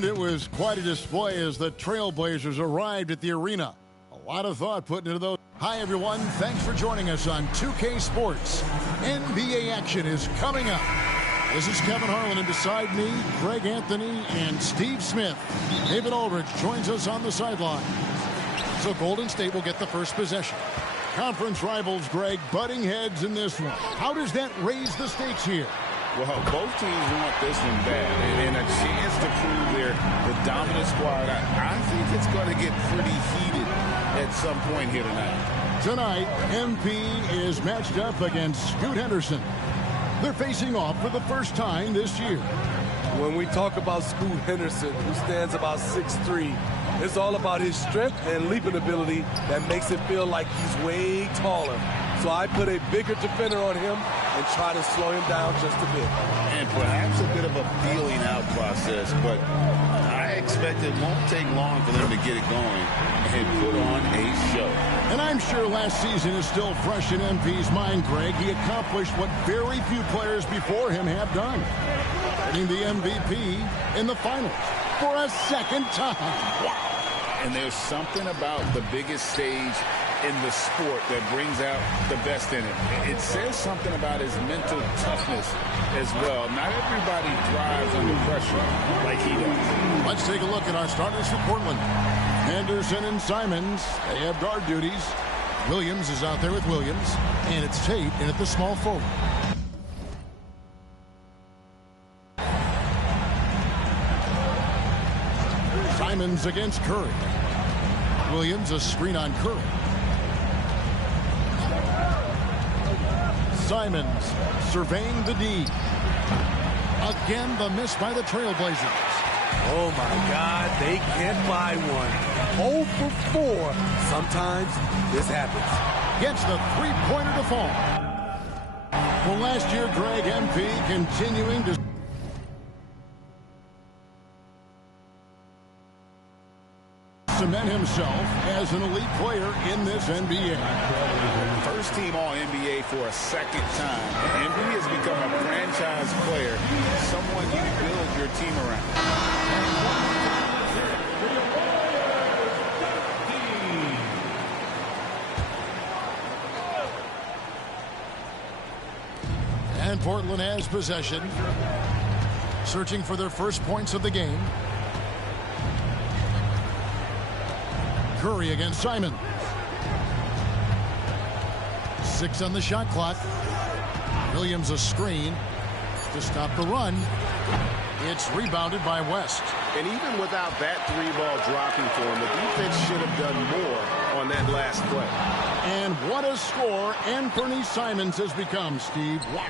And it was quite a display as the Trailblazers arrived at the arena. A lot of thought put into those. Hi, everyone. Thanks for joining us on 2K Sports. NBA action is coming up. This is Kevin Harlan, and beside me, Greg Anthony and Steve Smith. David Aldridge joins us on the sideline. So Golden State will get the first possession. Conference rivals, Greg, butting heads in this one. How does that raise the stakes here? Well, both teams want this one bad, and a chance to prove they're the dominant squad. I think it's going to get pretty heated at some point here tonight. Tonight, MP is matched up against Scoot Henderson. They're facing off for the first time this year. When we talk about Scoot Henderson, who stands about 6'3", it's all about his strength and leaping ability that makes it feel like he's way taller. So I put a bigger defender on him and try to slow him down just a bit. And perhaps a bit of a feeling out process, but I expect it won't take long for them to get it going and put on a show. And I'm sure last season is still fresh in MP's mind, Greg. He accomplished what very few players before him have done. Winning the MVP in the finals for a second time. Wow. And there's something about the biggest stage in the sport that brings out the best in it. It says something about his mental toughness as well. Not everybody thrives under pressure like he does. Let's take a look at our starters for Portland. Henderson and Simons, they have guard duties. Williams is out there with Williams, and it's Tate in at the small forward. Simons against Curry. Williams a screen on Curry. Simons surveying the D. Again, the miss by the Trailblazers. Oh, my God, they can't buy one. 0 for 4. Sometimes this happens. Gets the three-pointer to fall. Well, last year, Greg, MP continuing to cement himself as an elite player in this NBA. First team All-NBA for a second time. MP has become a franchise player, someone you build your team around. And Portland has possession. Searching for their first points of the game. Curry against Simon. 6 on the shot clock. Williams a screen to stop the run. It's rebounded by West. And even without that three-ball dropping for him, the defense should have done more on that last play. And what a score Anthony Simons has become, Steve. Wow.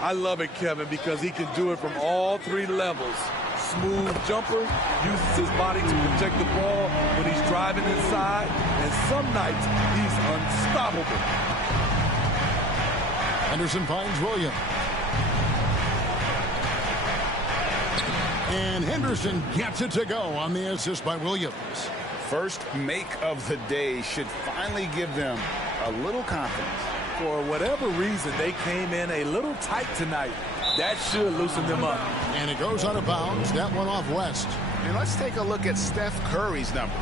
I love it, Kevin, because he can do it from all 3 levels. Smooth jumper, uses his body to protect the ball when he's driving inside, and some nights he's unstoppable. Henderson finds Williams. And Henderson gets it to go on the assist by Williams. First make of the day should finally give them a little confidence. For whatever reason, they came in a little tight tonight. That should loosen them up. And it goes out of bounds. That one off West. And let's take a look at Steph Curry's numbers.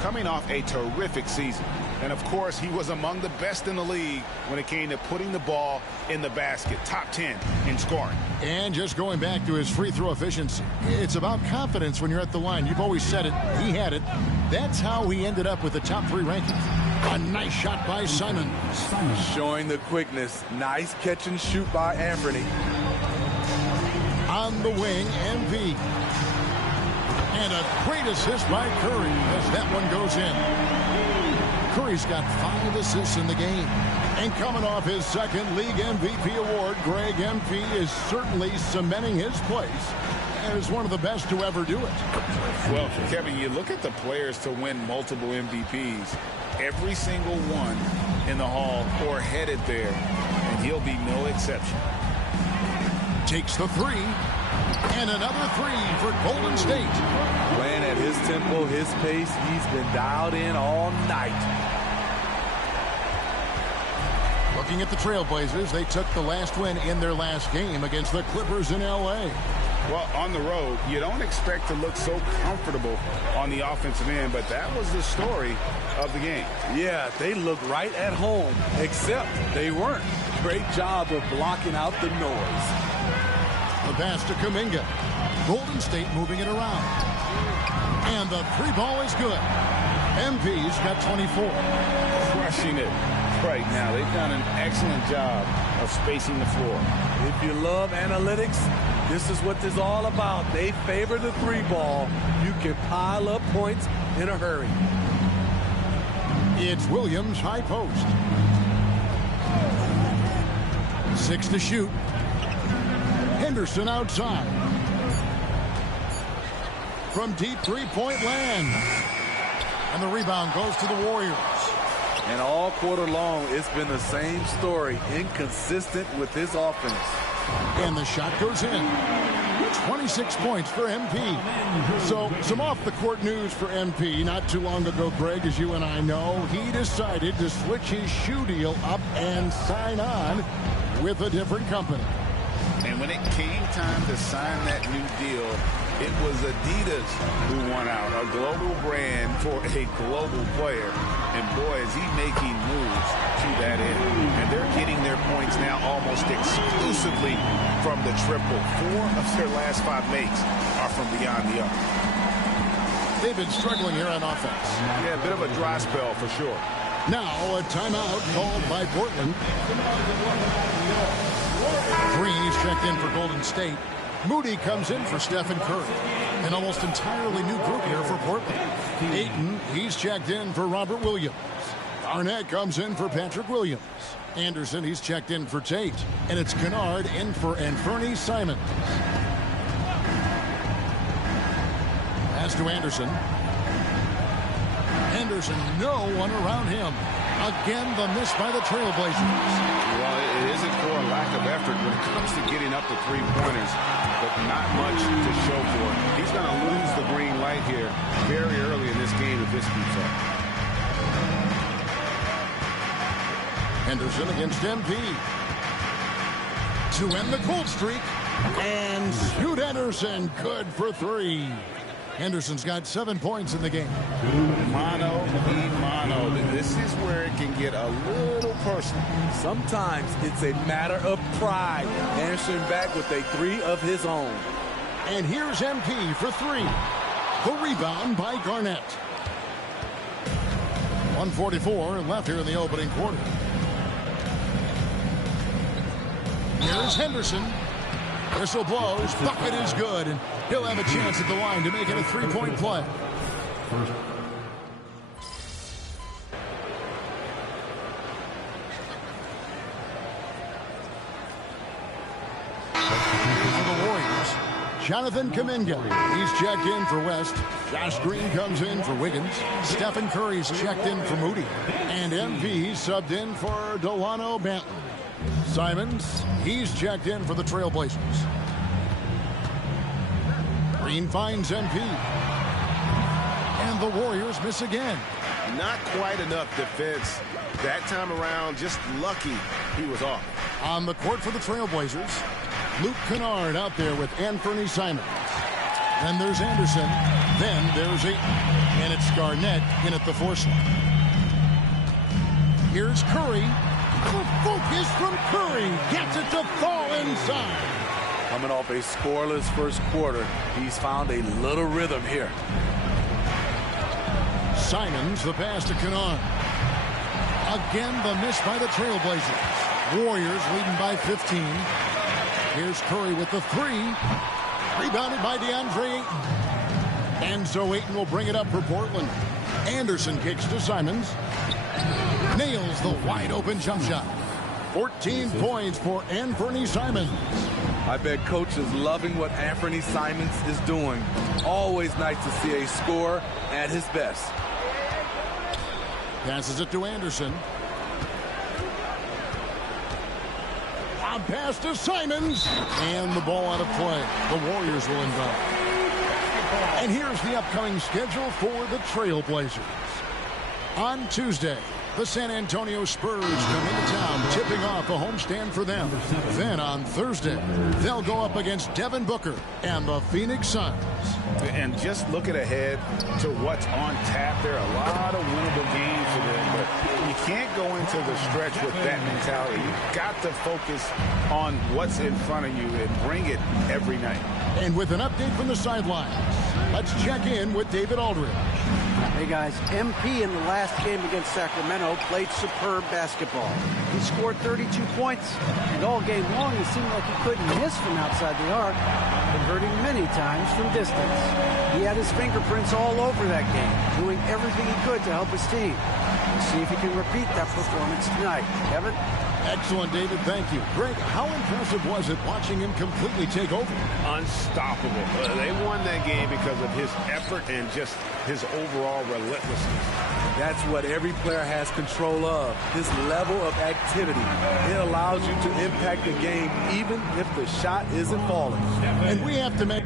Coming off a terrific season. And, of course, he was among the best in the league when it came to putting the ball in the basket. Top 10 in scoring. And just going back to his free throw efficiency. It's about confidence when you're at the line. You've always said it. He had it. That's how he ended up with the top 3 ranking. A nice shot by Simon. Showing the quickness. Nice catch and shoot by Anthony. On the wing, MV. And a great assist by Curry as that one goes in. Curry's got 5 assists in the game. And coming off his second league MVP award, Greg, MP is certainly cementing his place as one of the best to ever do it. Well, Kevin, you look at the players to win multiple MVPs. Every single one in the Hall or headed there, and he'll be no exception. Takes the 3, and another 3 for Golden State. Playing at his tempo, his pace, he's been dialed in all night. Looking at the Trailblazers, they took the last win in their last game against the Clippers in L.A. Well, on the road, you don't expect to look so comfortable on the offensive end, but that was the story of the game. Yeah, they look right at home, except they weren't. Great job of blocking out the noise. The pass to Kuminga. Golden State moving it around. And the three ball is good. MP's got 24. Crushing it right now. They've done an excellent job of spacing the floor. If you love analytics, this is what this is all about. They favor the three ball. You can pile up points in a hurry. It's Williams, high post. 6 to shoot. Henderson outside. From deep three-point land. And the rebound goes to the Warriors. And all quarter long, it's been the same story. Inconsistent with his offense. And the shot goes in. 26 points for MP. So, some off-the-court news for MP. Not too long ago, Greg, as you and I know, he decided to switch his shoe deal up and sign on with a different company. And when it came time to sign that new deal, it was Adidas who won out, a global brand for a global player. And boy, is he making moves to that end. And they're getting their points now almost exclusively from the triple. 4 of their last 5 makes are from beyond the arc. They've been struggling here on offense. Yeah, a bit of a dry spell for sure. Now a timeout called by Portland. Green's checked in for Golden State. Moody comes in for Stephen Curry. An almost entirely new group here for Portland. Ayton, he's checked in for Robert Williams. Arnett comes in for Patrick Williams. Anderson, he's checked in for Tate. And it's Kennard in for Anthony Simons. Pass to Anderson. Henderson, no one around him. Again, the miss by the Trailblazers. Well, it isn't for a lack of effort when it comes to getting up to three-pointers, but not much to show for it. He's going to lose the green light here very early in this game if this keeps up. Henderson against MP. To end the cold streak. And Scoot Henderson, good for 3. Henderson's got 7 points in the game. Mano y mano. This is where it can get a little personal. Sometimes it's a matter of pride, answering back with a 3 of his own. And here's MP for 3. The rebound by Garnett. 1:44 left here in the opening quarter. Here's Henderson. Whistle blows. Bucket is good. And he'll have a chance at the line to make it a 3-point play. For the Warriors, Jonathan Kuminga. He's checked in for West. Josh Green comes in for Wiggins. Stephen Curry's checked in for Moody. And MP subbed in for Delano Banton. Simons, he's checked in for the Trailblazers. Green finds MP. And the Warriors miss again. Not quite enough defense. That time around, just lucky he was off. On the court for the Trailblazers, Luke Kennard out there with Anthony Simons. Then there's Anderson. Then there's Ayton. And it's Garnett in at the force line. Here's Curry. The focus from Curry gets it to fall inside. Coming off a scoreless first quarter, he's found a little rhythm here. Simons, the pass to Kennard. Again, the miss by the Trailblazers. Warriors leading by 15. Here's Curry with the 3. Rebounded by DeAndre Ayton. And so Ayton will bring it up for Portland. Anderson kicks to Simons. Nails the wide-open jump shot. 14 points for Anthony Simons. I bet coach is loving what Anthony Simons is doing. Always nice to see a scorer at his best. Passes it to Anderson. Lob pass to Simons. And the ball out of play. The Warriors will inbound. And here's the upcoming schedule for the Trailblazers. On Tuesday, The San Antonio Spurs come into town, tipping off a homestand for them. Then on Thursday, they'll go up against Devin Booker and the Phoenix Suns. And just looking ahead to what's on tap, there are a lot of winnable games for them, but you can't go into the stretch with that mentality. You've got to focus on what's in front of you and bring it every night. And with an update from the sidelines, let's check in with David Aldridge. Hey guys, MP in the last game against Sacramento played superb basketball. He scored 32 points, and all game long it seemed like he couldn't miss from outside the arc, converting many times from distance. He had his fingerprints all over that game, doing everything he could to help his team. We'll see if he can repeat that performance tonight. Kevin? Excellent, David. Thank you. Greg, how impressive was it watching him completely take over? Unstoppable. They won that game because of his effort and just his overall relentlessness. That's what every player has control of, his level of activity. It allows you to impact the game even if the shot isn't falling. And we have to make...